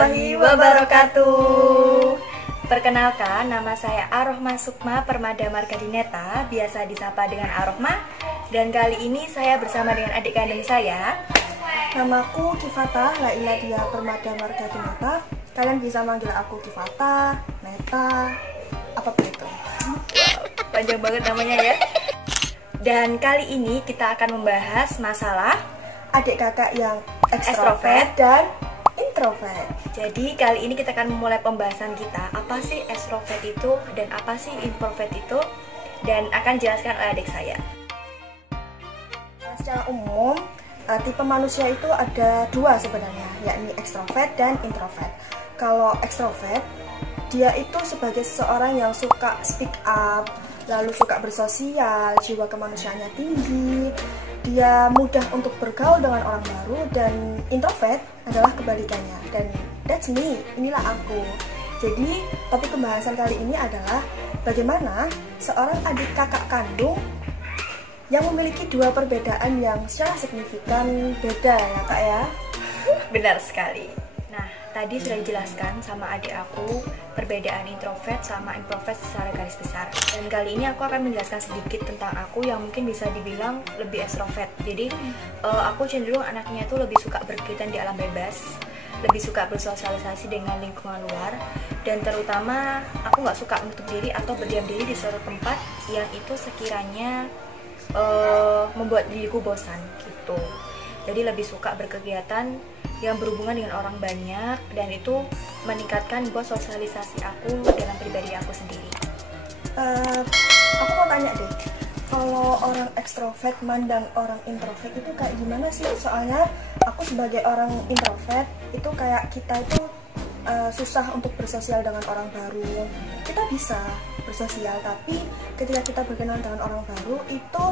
warahmatullahi wabarakatuh. Perkenalkan, nama saya Arohma Sukma Permada Margadineta, biasa disapa dengan Arohma. Dan kali ini saya bersama dengan adik kandung saya. Namaku Kifata Laila Dia Permada Margadineta. Kalian bisa manggil aku Kifata, Neta, apapun itu. Panjang banget namanya ya. Dan kali ini kita akan membahas masalah adik kakak yang ekstrovert dan introvert. Jadi kali ini kita akan memulai pembahasan kita, apa sih ekstrovert itu dan apa sih introvert itu, dan akan dijelaskan oleh adik saya. Secara umum, tipe manusia itu ada dua sebenarnya, yakni ekstrovert dan introvert. Kalau ekstrovert, dia itu sebagai seseorang yang suka speak up, lalu suka bersosial, jiwa kemanusiaannya tinggi, dia mudah untuk bergaul dengan orang baru. Dan introvert adalah kebalikannya, dan that's me, inilah aku. Jadi topik pembahasan kali ini adalah bagaimana seorang adik kakak kandung yang memiliki dua perbedaan yang secara signifikan beda ya kak ya. Benar sekali. Nah, tadi sudah dijelaskan sama adik aku perbedaan introvert sama introvert secara garis besar. Dan kali ini aku akan menjelaskan sedikit tentang aku yang mungkin bisa dibilang lebih ekstrovert. Jadi aku cenderung anaknya tuh lebih suka berkegiatan di alam bebas, lebih suka bersosialisasi dengan lingkungan luar, dan terutama aku nggak suka menutup diri atau berdiam diri di suatu tempat yang itu sekiranya membuat diriku bosan gitu. Jadi lebih suka berkegiatan yang berhubungan dengan orang banyak, dan itu meningkatkan buat sosialisasi aku dalam pribadi aku sendiri. Aku mau tanya deh, kalau orang ekstrovert mandang orang introvert itu kayak gimana sih? Soalnya aku sebagai orang introvert itu kayak kita itu susah untuk bersosial dengan orang baru. Kita bisa bersosial, tapi ketika kita berkenalan dengan orang baru itu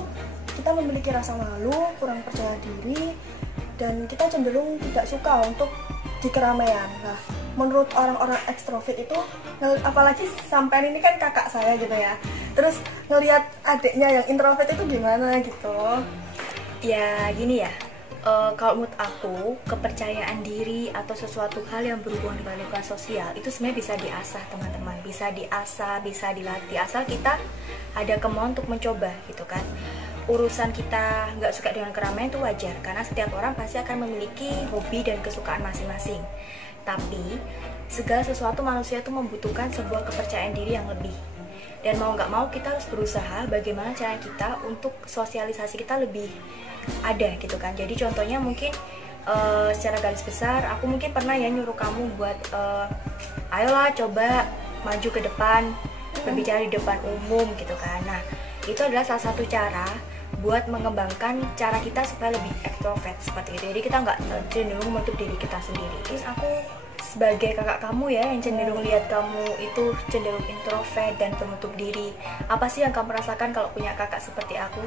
kita memiliki rasa malu, kurang percaya diri, dan kita cenderung tidak suka untuk di keramaian. Nah, menurut orang-orang ekstrovert itu, apalagi sampai ini kan kakak saya gitu ya, terus ngelihat adiknya yang introvert itu gimana gitu? Ya gini ya, kalau menurut aku, kepercayaan diri atau sesuatu hal yang berhubungan dengan lingkungan sosial itu sebenarnya bisa diasah teman-teman, bisa diasah, bisa dilatih, asal kita ada kemauan untuk mencoba gitu kan. Urusan kita nggak suka dengan keramaian itu wajar, karena setiap orang pasti akan memiliki hobi dan kesukaan masing-masing. Tapi segala sesuatu manusia itu membutuhkan sebuah kepercayaan diri yang lebih. Dan mau nggak mau kita harus berusaha bagaimana cara kita untuk sosialisasi kita lebih ada gitu kan. Jadi contohnya mungkin secara garis besar aku mungkin pernah ya nyuruh kamu buat ayolah coba maju ke depan, berbicara di depan umum gitu kan. Nah, itu adalah salah satu cara buat mengembangkan cara kita supaya lebih ekstrovert seperti itu. Jadi kita nggak cenderung menutup diri kita sendiri. Terus aku sebagai kakak kamu ya yang cenderung lihat kamu itu cenderung introvert dan penutup diri, apa sih yang kamu rasakan kalau punya kakak seperti aku?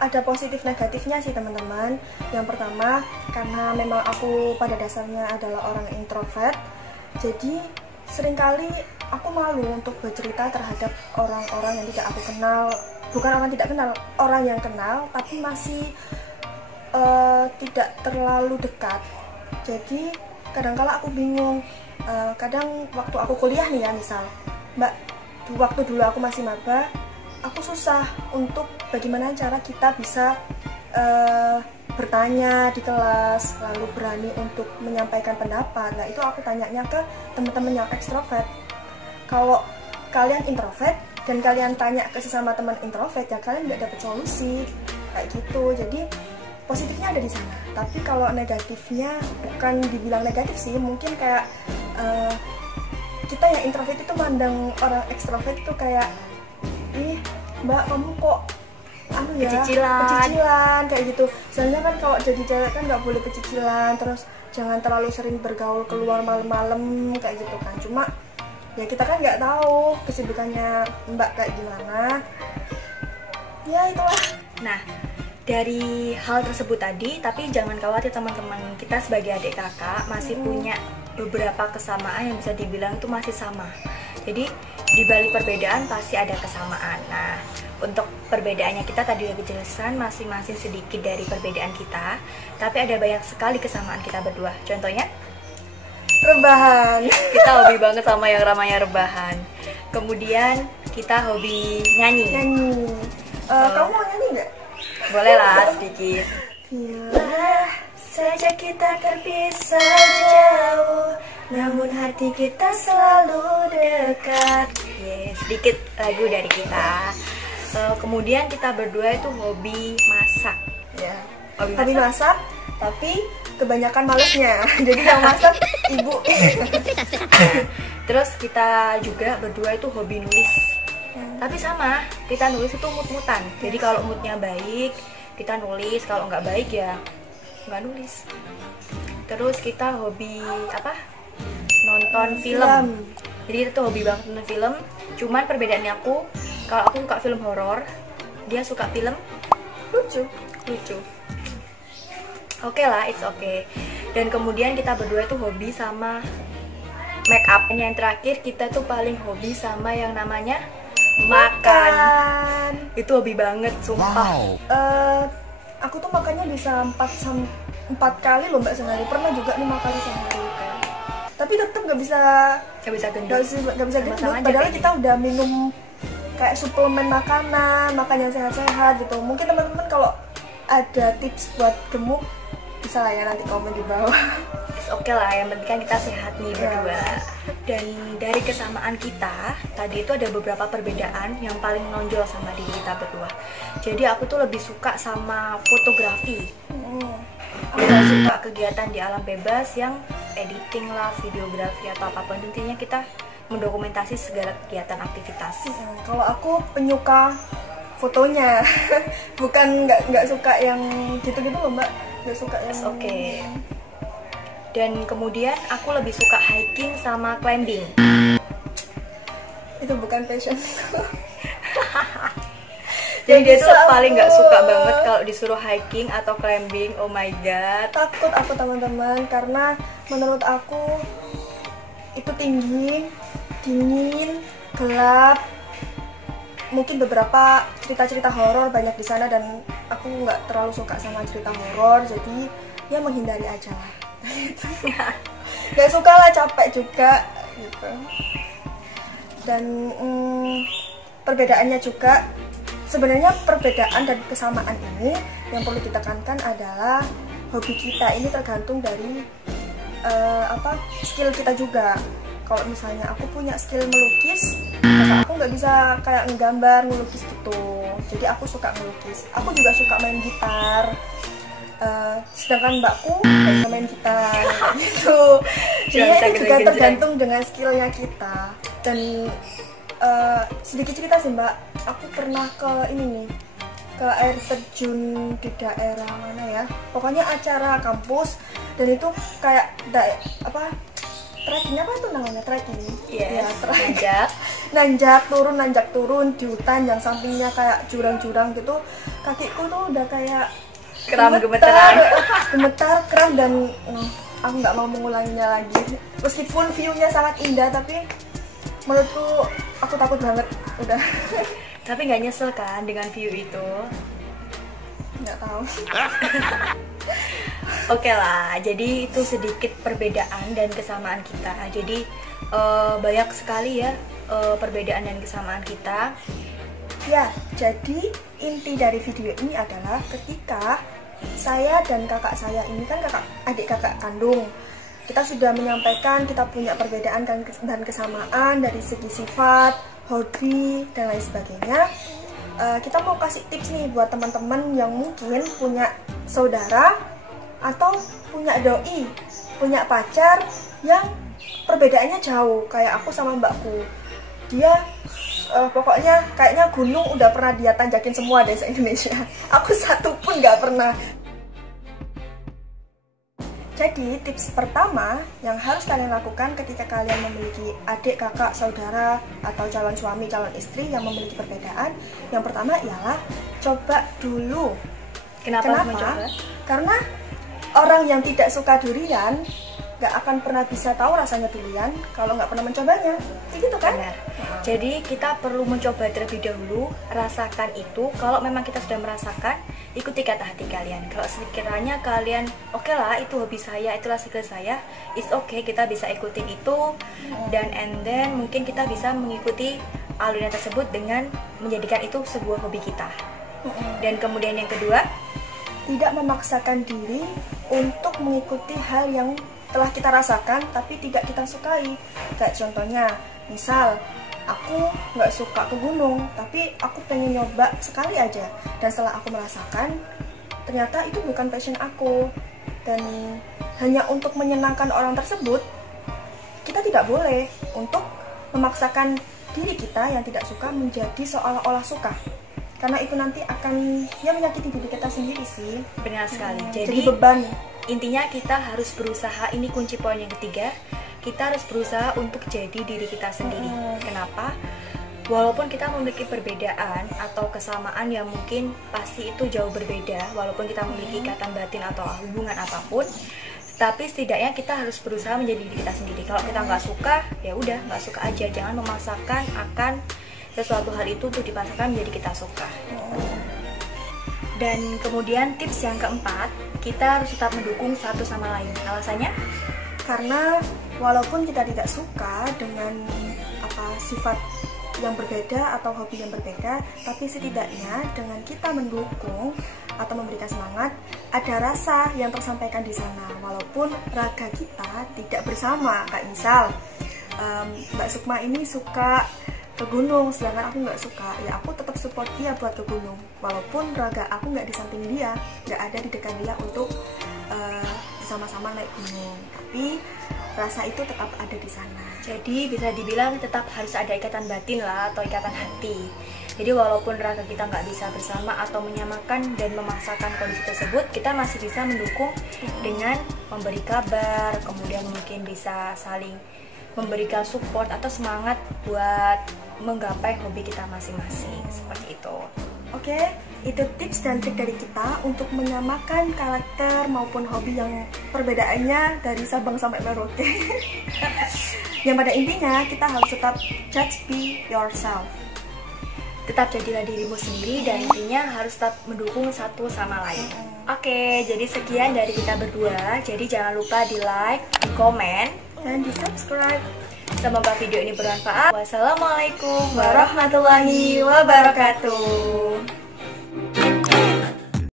Ada positif negatifnya sih teman-teman. Yang pertama, karena memang aku pada dasarnya adalah orang introvert, jadi seringkali aku malu untuk bercerita terhadap orang-orang yang tidak aku kenal. Bukan orang tidak kenal, orang yang kenal tapi masih tidak terlalu dekat. Jadi kadang-kala aku bingung. Kadang waktu aku kuliah nih ya, misal Mbak, waktu dulu aku masih maba, aku susah untuk bagaimana cara kita bisa bertanya di kelas, lalu berani untuk menyampaikan pendapat. Nah, itu aku tanyanya ke teman-teman yang ekstrovert. Kalau kalian introvert dan kalian tanya ke sesama teman introvert, ya kalian nggak dapet solusi kayak gitu. Jadi positifnya ada di sana. Tapi kalau negatifnya, bukan dibilang negatif sih, mungkin kayak kita yang introvert itu mandang orang ekstrovert itu kayak, ih mbak kamu kok pecicilan kayak gitu. Soalnya kan kalau jadi cewek kan nggak boleh pecicilan, terus jangan terlalu sering bergaul keluar malam-malam kayak gitu kan. Cuma ya kita kan nggak tahu kesibukannya mbak kayak gimana. Ya itulah. Nah, dari hal tersebut tadi, tapi jangan khawatir teman-teman, kita sebagai adik kakak masih punya beberapa kesamaan yang bisa dibilang itu masih sama. Jadi di balik perbedaan pasti ada kesamaan. Nah, untuk perbedaannya kita tadi udah dijelaskan masing-masing sedikit dari perbedaan kita, tapi ada banyak sekali kesamaan kita berdua. Contohnya? Rebahan. Kita hobi banget sama yang ramanya rebahan. Kemudian kita hobi nyanyi. Nyanyi. Kamu mau nyanyi nggak? Boleh lah sedikit. Bila saja kita terpisah jauh, namun hati kita selalu dekat. Sedikit lagu dari kita. Kemudian kita berdua itu hobi masak. Ya. Hobi Hobi masak, tapi kebanyakan malesnya. Jadi yang masak ibu. Terus kita juga berdua itu hobi nulis. Tapi sama, kita nulis itu mut-mutan. Jadi kalau moodnya baik, kita nulis. Kalau nggak baik ya nggak nulis. Terus kita hobi apa? Nonton film. Jadi itu hobi banget nonton film. Cuman perbedaannya kalau aku suka film horor, dia suka film Lucu. Oke lah, it's okay. Dan kemudian kita berdua itu hobi sama make up. Yang terakhir kita tuh paling hobi sama yang namanya makan. Itu hobi banget, sumpah. Aku tuh makannya bisa 4 kali loh Mbak sehari. Pernah juga 5 kali sehari. Tapi tetap nggak bisa gendut. Padahal kita udah minum kayak suplemen makanan, makan yang sehat-sehat gitu. Mungkin teman-teman kalau ada tips buat gemuk bisa lah ya nanti komen di bawah. Oke lah, yang penting kan kita sehat nih berdua. Dan dari kesamaan kita tadi itu ada beberapa perbedaan yang paling menonjol sama diri kita berdua. Jadi aku tuh lebih suka sama fotografi. Aku gak suka kegiatan di alam bebas yang editing lah, videografi atau apapun. Intinya kita mendokumentasi segala kegiatan aktivitas. Kalau aku penyuka fotonya, bukan nggak suka yang gitu-gitu loh Mbak, nggak suka yang. Oke. Dan kemudian aku lebih suka hiking sama climbing. Itu bukan passion. Jadi dia tuh paling nggak suka banget kalau disuruh hiking atau climbing. Oh my god. Takut aku teman-teman, karena menurut aku itu tinggi, dingin, gelap. Mungkin beberapa cerita-cerita horor banyak di sana dan aku nggak terlalu suka sama cerita horor, jadi ya menghindari aja lah. Nggak suka lah, capek juga gitu. Dan perbedaannya juga sebenarnya perbedaan dan kesamaan ini yang perlu ditekankan adalah hobi kita ini tergantung dari skill kita juga. Kalau misalnya aku punya skill melukis, maka aku nggak bisa kayak ngegambar, ngelukis gitu. Jadi aku suka ngelukis. Aku juga suka main gitar. Sedangkan mbakku nggak bisa main gitar gitu. Jadi ini juga tergantung dengan skillnya kita. Dan sedikit cerita sih Mbak, aku pernah ke ini nih, ke air terjun di daerah mana ya, pokoknya acara kampus, dan itu kayak trekking, apa itu namanya, trekking? Yes, ya, nanjak turun di hutan yang sampingnya kayak jurang-jurang gitu. Kakiku tuh udah kayak gemetar, kram, dan aku nggak mau mengulanginya lagi. Meskipun view-nya sangat indah, tapi menurutku aku takut banget udah. Tapi nggak nyesel kan dengan view itu? Nggak tahu. Oke lah, jadi itu sedikit perbedaan dan kesamaan kita. Jadi banyak sekali ya perbedaan dan kesamaan kita. Ya, jadi inti dari video ini adalah ketika saya dan kakak saya ini kan adik kakak kandung. Kita sudah menyampaikan kita punya perbedaan dan kesamaan dari segi sifat, hobi, dan lain sebagainya. Kita mau kasih tips nih buat teman-teman yang mungkin punya saudara atau punya doi, punya pacar yang perbedaannya jauh. Kayak aku sama mbakku, dia pokoknya kayaknya gunung udah pernah dia tanjakin semua deh se-Indonesia. Aku satu pun nggak pernah. Jadi tips pertama yang harus kalian lakukan ketika kalian memiliki adik, kakak, saudara, atau calon suami, calon istri yang memiliki perbedaan, yang pertama ialah coba dulu. Kenapa? Mencoba? Karena orang yang tidak suka durian nggak akan pernah bisa tahu rasanya duluan kalau nggak pernah mencobanya. Gitu kan? Benar. Jadi kita perlu mencoba terlebih dahulu, rasakan itu. Kalau memang kita sudah merasakan, ikuti kata hati kalian. Kalau sekiranya kalian oke lah, itu hobi saya, itulah skill saya, it's okay, kita bisa ikutin itu. Dan and then mungkin kita bisa mengikuti aliran tersebut dengan menjadikan itu sebuah hobi kita. Dan kemudian yang kedua, tidak memaksakan diri untuk mengikuti hal yang telah kita rasakan tapi tidak kita sukai. Kayak contohnya, misal aku nggak suka ke gunung tapi aku pengen nyoba sekali aja, dan setelah aku merasakan ternyata itu bukan passion aku, dan hanya untuk menyenangkan orang tersebut, kita tidak boleh untuk memaksakan diri kita yang tidak suka menjadi seolah-olah suka, karena itu nanti akan menyakiti diri kita sendiri sih. benar sekali. Jadi beban. Intinya kita harus berusaha, ini kunci poin yang ketiga, kita harus berusaha untuk jadi diri kita sendiri. Kenapa? Walaupun kita memiliki perbedaan atau kesamaan yang mungkin pasti itu jauh berbeda, walaupun kita memiliki ikatan batin atau hubungan apapun, tapi setidaknya kita harus berusaha menjadi diri kita sendiri. Kalau kita nggak suka, ya udah nggak suka aja. Jangan memaksakan akan sesuatu hal itu untuk dipaksakan menjadi kita suka. Dan kemudian tips yang keempat, kita harus tetap mendukung satu sama lain. Alasannya? Karena walaupun kita tidak suka dengan sifat yang berbeda atau hobi yang berbeda, tapi setidaknya dengan kita mendukung atau memberikan semangat, ada rasa yang tersampaikan di sana walaupun raga kita tidak bersama. Kayak misal Mbak Sukma ini suka ke gunung, sedangkan aku nggak suka, ya aku tetap support dia buat ke gunung walaupun raga aku nggak di samping dia, nggak ada di dekat dia untuk sama-sama naik gunung, tapi rasa itu tetap ada di sana. Jadi bisa dibilang tetap harus ada ikatan batin lah atau ikatan hati. Jadi walaupun raga kita nggak bisa bersama atau menyamakan dan memaksakan kondisi tersebut, kita masih bisa mendukung dengan memberi kabar, kemudian mungkin bisa saling memberikan support atau semangat buat menggapai hobi kita masing-masing, seperti itu. Oke, itu tips dan trik dari kita untuk menyamakan karakter maupun hobi yang perbedaannya dari Sabang sampai Merauke. Yang pada intinya kita harus tetap just be yourself. Tetap jadilah dirimu sendiri dan intinya harus tetap mendukung satu sama lain. Oke, jadi sekian dari kita berdua. Jadi jangan lupa di like, di komen, dan di subscribe. Semoga video ini bermanfaat. Wassalamualaikum warahmatullahi wabarakatuh.